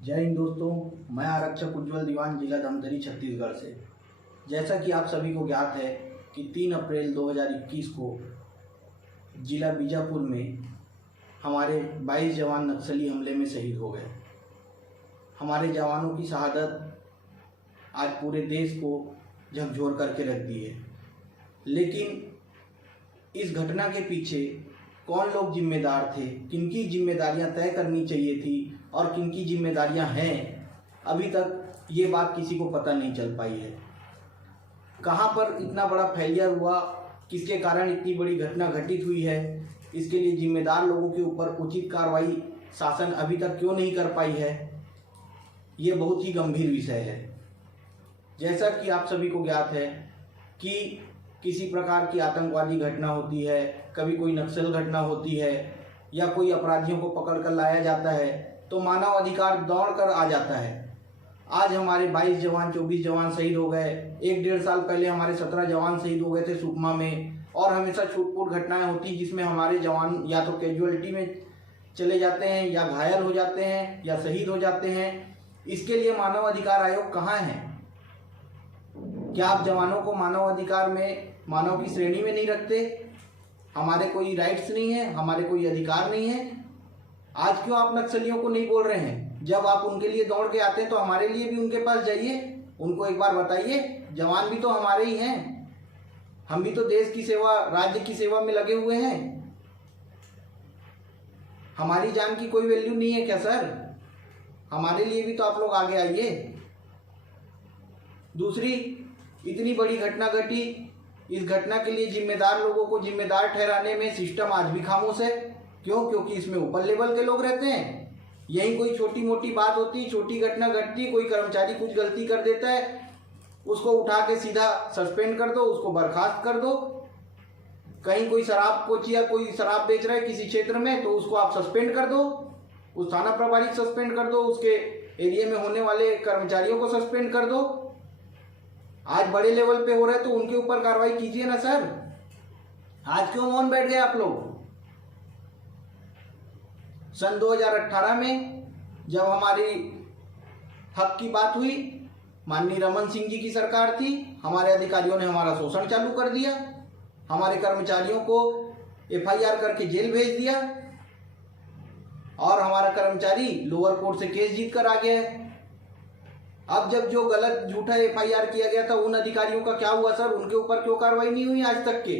जय हिंद दोस्तों, मैं आरक्षक उज्जवल दीवान, जिला धमतरी, छत्तीसगढ़ से। जैसा कि आप सभी को ज्ञात है कि 3 अप्रैल 2021 को जिला बीजापुर में हमारे 22 जवान नक्सली हमले में शहीद हो गए। हमारे जवानों की शहादत आज पूरे देश को झकझोर करके रख दी है। लेकिन इस घटना के पीछे कौन लोग जिम्मेदार थे, किनकी जिम्मेदारियां तय करनी चाहिए थी और किनकी जिम्मेदारियां हैं, अभी तक ये बात किसी को पता नहीं चल पाई है। कहां पर इतना बड़ा फेलियर हुआ, किसके कारण इतनी बड़ी घटना घटित हुई है, इसके लिए जिम्मेदार लोगों के ऊपर उचित कार्रवाई शासन अभी तक क्यों नहीं कर पाई है, ये बहुत ही गंभीर विषय है। जैसा कि आप सभी को ज्ञात है कि किसी प्रकार की आतंकवादी घटना होती है, कभी कोई नक्सल घटना होती है या कोई अपराधियों को पकड़ कर लाया जाता है तो मानव अधिकार दौड़ कर आ जाता है। आज हमारे 22 जवान 24 जवान शहीद हो गए। 1-1.5 साल पहले हमारे 17 जवान शहीद हो गए थे सुकमा में। और हमेशा छूटपूट घटनाएं होती जिसमें हमारे जवान या तो कैजुअलिटी में चले जाते हैं या घायल हो जाते हैं या शहीद हो जाते हैं। इसके लिए मानव अधिकार आयोग कहाँ है? क्या आप जवानों को मानव अधिकार में, मानव की श्रेणी में नहीं रखते? हमारे कोई राइट्स नहीं है, हमारे कोई अधिकार नहीं है? आज क्यों आप नक्सलियों को नहीं बोल रहे हैं? जब आप उनके लिए दौड़ के आते हैं तो हमारे लिए भी उनके पास जाइए, उनको एक बार बताइए, जवान भी तो हमारे ही हैं, हम भी तो देश की सेवा, राज्य की सेवा में लगे हुए हैं। हमारी जान की कोई वैल्यू नहीं है क्या सर? हमारे लिए भी तो आप लोग आगे आइए। दूसरी, इतनी बड़ी घटना घटी, इस घटना के लिए जिम्मेदार लोगों को जिम्मेदार ठहराने में सिस्टम आज भी खामोश है। क्यों? क्योंकि इसमें ऊपर लेवल के लोग रहते हैं। यही कोई छोटी मोटी बात होती, छोटी घटना घटती, कोई कर्मचारी कुछ गलती कर देता है, उसको उठा के सीधा सस्पेंड कर दो, उसको बर्खास्त कर दो। कहीं कोई शराब कोची या कोई शराब बेच रहा है किसी क्षेत्र में तो उसको आप सस्पेंड कर दो, उस थाना प्रभारी को सस्पेंड कर दो, उसके एरिया में होने वाले कर्मचारियों को सस्पेंड कर दो। आज बड़े लेवल पे हो रहा है तो उनके ऊपर कार्रवाई कीजिए ना सर। आज क्यों मौन बैठ गए आप लोग? सन 2018 में जब हमारी हक की बात हुई, माननीय रमन सिंह जी की सरकार थी, हमारे अधिकारियों ने हमारा शोषण चालू कर दिया, हमारे कर्मचारियों को FIR करके जेल भेज दिया और हमारा कर्मचारी लोअर कोर्ट से केस जीत कर आ गया है। अब जब जो गलत झूठा FIR किया गया था उन अधिकारियों का क्या हुआ सर? उनके ऊपर क्यों कार्रवाई नहीं हुई आज तक के?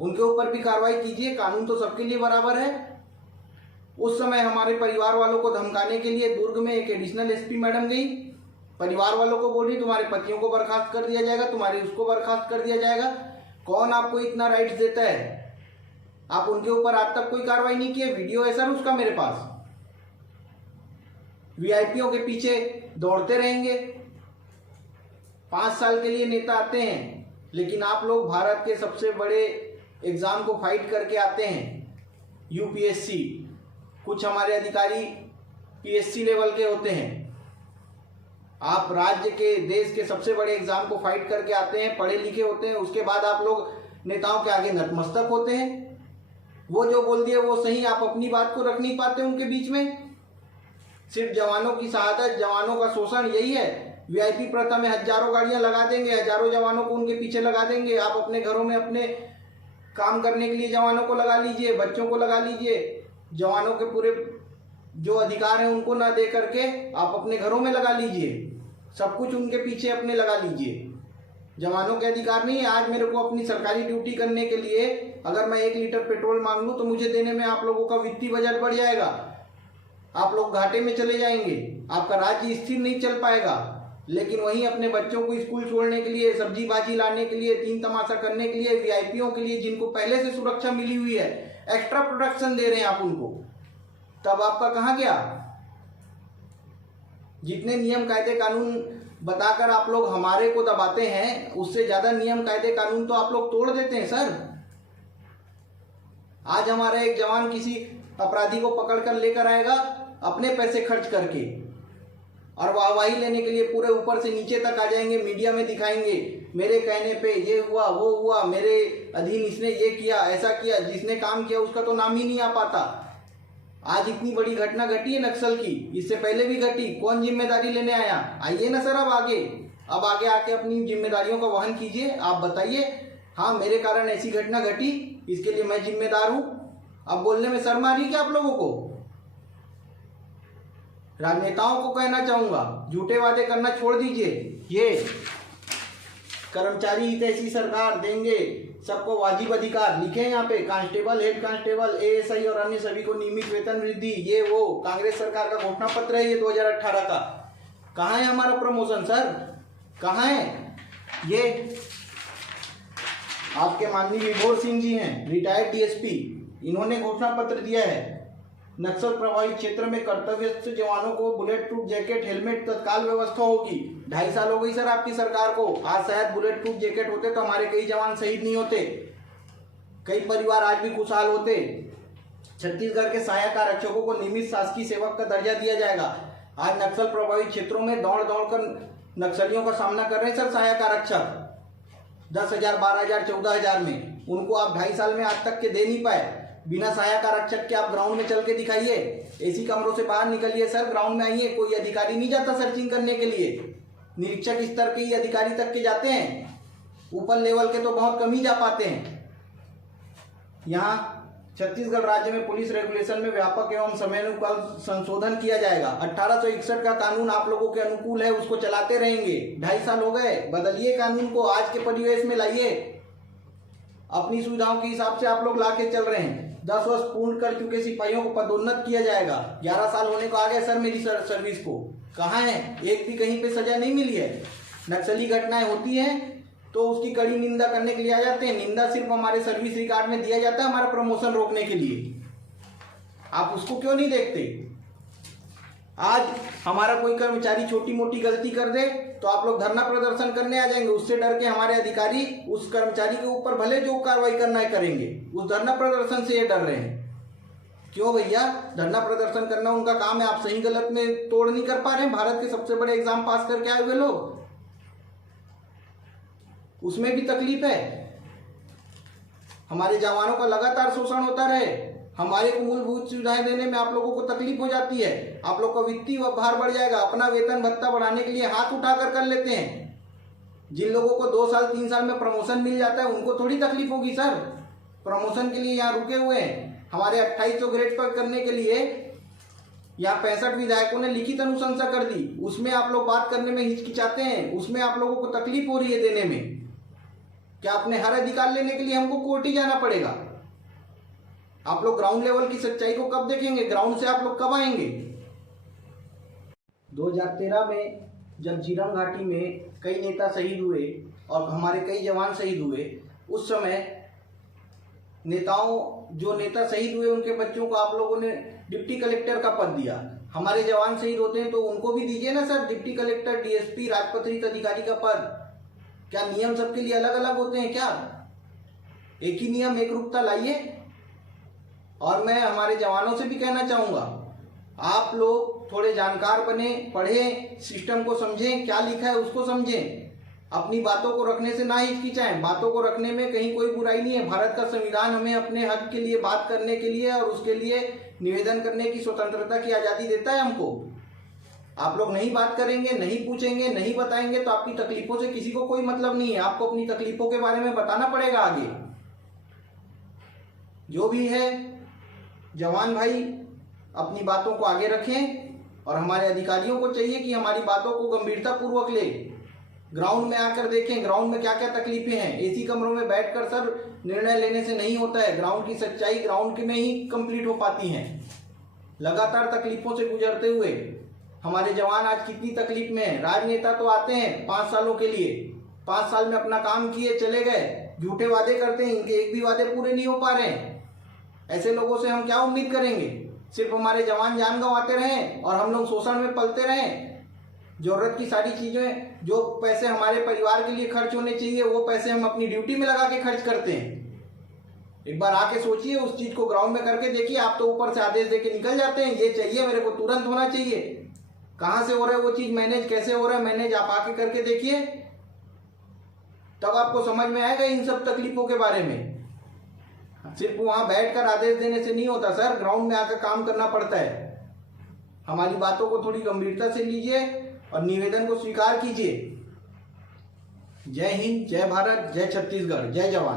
उनके ऊपर भी कार्रवाई कीजिए, कानून तो सबके लिए बराबर है। उस समय हमारे परिवार वालों को धमकाने के लिए दुर्ग में एक एडिशनल SP मैडम गई, परिवार वालों को बोल रही तुम्हारे पतियों को बर्खास्त कर दिया जाएगा, तुम्हारे उसको बर्खास्त कर दिया जाएगा। कौन आपको इतना राइट्स देता है? आप उनके ऊपर आज तक कोई कार्रवाई नहीं की है। वीडियो है सर उसका मेरे पास। VIPों के पीछे दौड़ते रहेंगे। 5 साल के लिए नेता आते हैं, लेकिन आप लोग भारत के सबसे बड़े एग्जाम को फाइट करके आते हैं, UPSC। कुछ हमारे अधिकारी PSC लेवल के होते हैं। आप राज्य के, देश के सबसे बड़े एग्जाम को फाइट करके आते हैं, पढ़े लिखे होते हैं, उसके बाद आप लोग नेताओं के आगे नतमस्तक होते हैं। वो जो बोल दिए वो सही, आप अपनी बात को रख नहीं पाते उनके बीच में। सिर्फ जवानों की शहादत, जवानों का शोषण, यही है। VIP प्रथा में हजारों गाड़ियां लगा देंगे, हजारों जवानों को उनके पीछे लगा देंगे। आप अपने घरों में अपने काम करने के लिए जवानों को लगा लीजिए, बच्चों को लगा लीजिए। जवानों के पूरे जो अधिकार हैं उनको ना दे करके आप अपने घरों में लगा लीजिए, सब कुछ उनके पीछे अपने लगा लीजिए। जवानों के अधिकार नहीं है। आज मेरे को अपनी सरकारी ड्यूटी करने के लिए अगर मैं 1 लीटर पेट्रोल मांग लूँ तो मुझे देने में आप लोगों का वित्तीय बजट बढ़ जाएगा, आप लोग घाटे में चले जाएंगे, आपका राज्य स्थिर नहीं चल पाएगा। लेकिन वहीं अपने बच्चों को स्कूल छोड़ने के लिए, सब्जी भाजी लाने के लिए, तीन तमाशा करने के लिए, VIPों के लिए जिनको पहले से सुरक्षा मिली हुई है, एक्स्ट्रा प्रोटेक्शन दे रहे हैं आप उनको, तब आपका कहाँ गया? जितने नियम कायदे कानून बताकर आप लोग हमारे को दबाते हैं, उससे ज्यादा नियम कायदे कानून तो आप लोग तोड़ देते हैं सर। आज हमारा एक जवान किसी अपराधी को पकड़कर लेकर आएगा अपने पैसे खर्च करके, और वाहवाही लेने के लिए पूरे ऊपर से नीचे तक आ जाएंगे, मीडिया में दिखाएंगे, मेरे कहने पे ये हुआ वो हुआ, मेरे अधीन इसने ये किया ऐसा किया। जिसने काम किया उसका तो नाम ही नहीं आ पाता। आज इतनी बड़ी घटना घटी है नक्सल की, इससे पहले भी घटी, कौन जिम्मेदारी लेने आया? आइए ना सर, अब आगे आके अपनी जिम्मेदारियों का वहन कीजिए। आप बताइए, हाँ मेरे कारण ऐसी घटना घटी, इसके लिए मैं जिम्मेदार हूं। अब बोलने में शर्म आ रही है क्या आप लोगों को? राजनेताओं को कहना चाहूंगा, झूठे वादे करना छोड़ दीजिए। ये कर्मचारी हितैषी सरकार, देंगे सबको वाजिब अधिकार, लिखे हैं यहाँ पे, कांस्टेबल, हेड कांस्टेबल, एएसआई और अन्य सभी को नियमित वेतन वृद्धि। ये वो कांग्रेस सरकार का घोषणा पत्र है ये 2018 का। कहाँ है हमारा प्रमोशन सर, कहाँ है? ये आपके माननीय विभोर सिंह जी हैं, रिटायर्ड डीएसपी, इन्होंने घोषणा पत्र दिया है, नक्सल प्रभावित क्षेत्र में कर्तव्यस्थ जवानों को बुलेट प्रूफ जैकेट, हेलमेट तत्काल व्यवस्था होगी। 2.5 साल हो गई सर आपकी सरकार को। आज शायद बुलेट प्रूफ जैकेट होते तो हमारे कई जवान शहीद नहीं होते, कई परिवार आज भी खुशहाल होते। छत्तीसगढ़ के सहायक आरक्षकों को नियमित शासकीय सेवक का दर्जा दिया जाएगा। आज नक्सल प्रभावित क्षेत्रों में दौड़ कर नक्सलियों का सामना कर रहे हैं सर सहायक आरक्षक, 10,000, 12,000, 14,000 में। उनको आप 2.5 साल में आज तक के दे नहीं पाए। बिना सहायक आरक्षक के आप ग्राउंड में चल के दिखाइए, एसी कमरों से बाहर निकलिए सर, ग्राउंड में आइए। कोई अधिकारी नहीं जाता सर्चिंग करने के लिए, निरीक्षक स्तर के ही अधिकारी तक के जाते हैं, ऊपर लेवल के तो बहुत कम ही जा पाते हैं। यहाँ छत्तीसगढ़ राज्य में पुलिस रेगुलेशन में व्यापक एवं समयानुकाल संशोधन किया जाएगा। 1861 का कानून आप लोगों के अनुकूल है, उसको चलाते रहेंगे। 2.5 साल हो गए, बदलिए कानून को, आज के परिवेश में लाइए। अपनी सुविधाओं के हिसाब से आप लोग ला के चल रहे हैं। 10 वर्ष पूर्ण कर चुके सिपाहियों को पदोन्नत किया जाएगा। 11 साल होने को आ गए सर मेरी सर्विस को, कहाँ है? एक भी कहीं पे सजा नहीं मिली है। नक्सली घटनाएं होती हैं तो उसकी कड़ी निंदा करने के लिए आ जाते हैं। निंदा सिर्फ हमारे सर्विस रिकॉर्ड में दिया जाता है हमारा प्रमोशन रोकने के लिए। आप उसको क्यों नहीं देखते? आज हमारा कोई कर्मचारी छोटी मोटी गलती कर दे तो आप लोग धरना प्रदर्शन करने आ जाएंगे। उससे डर के हमारे अधिकारी उस कर्मचारी के ऊपर भले जो कार्रवाई करना है करेंगे, उस धरना प्रदर्शन से ये डर रहे हैं। क्यों भैया? धरना प्रदर्शन करना उनका काम है, आप सही गलत में तोड़ नहीं कर पा रहे हैं। भारत के सबसे बड़े एग्जाम पास करके आए हुए लोग, उसमें भी तकलीफ है। हमारे जवानों का लगातार शोषण होता रहे, हमारे को मूलभूत सुविधाएं देने में आप लोगों को तकलीफ हो जाती है। आप लोग का वित्तीय भार बढ़ जाएगा। अपना वेतन भत्ता बढ़ाने के लिए हाथ उठाकर कर लेते हैं। जिन लोगों को 2 साल 3 साल में प्रमोशन मिल जाता है उनको थोड़ी तकलीफ होगी सर। प्रमोशन के लिए यहाँ रुके हुए हैं। हमारे 2800 ग्रेड पर करने के लिए यहाँ 65 विधायकों ने लिखित अनुशंसा कर दी, उसमें आप लोग बात करने में हिचकिचाते हैं, उसमें आप लोगों को तकलीफ हो रही है देने में। क्या अपने हर अधिकार लेने के लिए हमको कोर्ट ही जाना पड़ेगा? आप लोग ग्राउंड लेवल की सच्चाई को कब देखेंगे? ग्राउंड से आप लोग कब आएंगे? 2013 में जब झीरम घाटी में कई नेता शहीद हुए और हमारे कई जवान शहीद हुए, उस समय जो नेता शहीद हुए उनके बच्चों को आप लोगों ने डिप्टी कलेक्टर का पद दिया। हमारे जवान शहीद होते हैं तो उनको भी दीजिए ना सर, डिप्टी कलेक्टर, डीएसपी, राजपत्रित अधिकारी का पद। क्या नियम सबके लिए अलग अलग होते हैं क्या? एक ही नियम, एक रूपता लाइए। और मैं हमारे जवानों से भी कहना चाहूँगा, आप लोग थोड़े जानकार बने, पढ़ें, सिस्टम को समझें, क्या लिखा है उसको समझें। अपनी बातों को रखने से ना हिचकिचाएं। बातों को रखने में कहीं कोई बुराई नहीं है। भारत का संविधान हमें अपने हक के लिए बात करने के लिए और उसके लिए निवेदन करने की स्वतंत्रता की आज़ादी देता है हमको। आप लोग नहीं बात करेंगे, नहीं पूछेंगे, नहीं बताएंगे तो आपकी तकलीफों से किसी को कोई मतलब नहीं है। आपको अपनी तकलीफों के बारे में बताना पड़ेगा आगे। जो भी है जवान भाई अपनी बातों को आगे रखें और हमारे अधिकारियों को चाहिए कि हमारी बातों को गंभीरता पूर्वक ले, ग्राउंड में आकर देखें ग्राउंड में क्या क्या तकलीफें हैं। एसी कमरों में बैठकर सर निर्णय लेने से नहीं होता है। ग्राउंड की सच्चाई ग्राउंड में ही कंप्लीट हो पाती है। लगातार तकलीफों से गुजरते हुए हमारे जवान आज कितनी तकलीफ में है। राजनेता तो आते हैं 5 सालों के लिए, 5 साल में अपना काम किए चले गए, झूठे वादे करते हैं, इनके एक भी वादे पूरे नहीं हो पा रहे हैं। ऐसे लोगों से हम क्या उम्मीद करेंगे? सिर्फ हमारे जवान जान गंवाते रहें और हम लोग शोषण में पलते रहें। जरूरत की सारी चीज़ें, जो पैसे हमारे परिवार के लिए खर्च होने चाहिए, वो पैसे हम अपनी ड्यूटी में लगा के खर्च करते हैं। एक बार आके सोचिए, उस चीज़ को ग्राउंड में करके देखिए। आप तो ऊपर से आदेश देके निकल जाते हैं, ये चाहिए मेरे को, तुरंत होना चाहिए। कहाँ से हो रहा है वो चीज़ मैनेज, कैसे हो रहा है मैनेज, आप आके करके देखिए, तब आपको समझ में आएगा इन सब तकलीफों के बारे में। सिर्फ वहाँ बैठकर आदेश देने से नहीं होता सर, ग्राउंड में आकर काम करना पड़ता है। हमारी बातों को थोड़ी गंभीरता से लीजिए और निवेदन को स्वीकार कीजिए। जय हिंद, जय भारत, जय छत्तीसगढ़, जय जवान।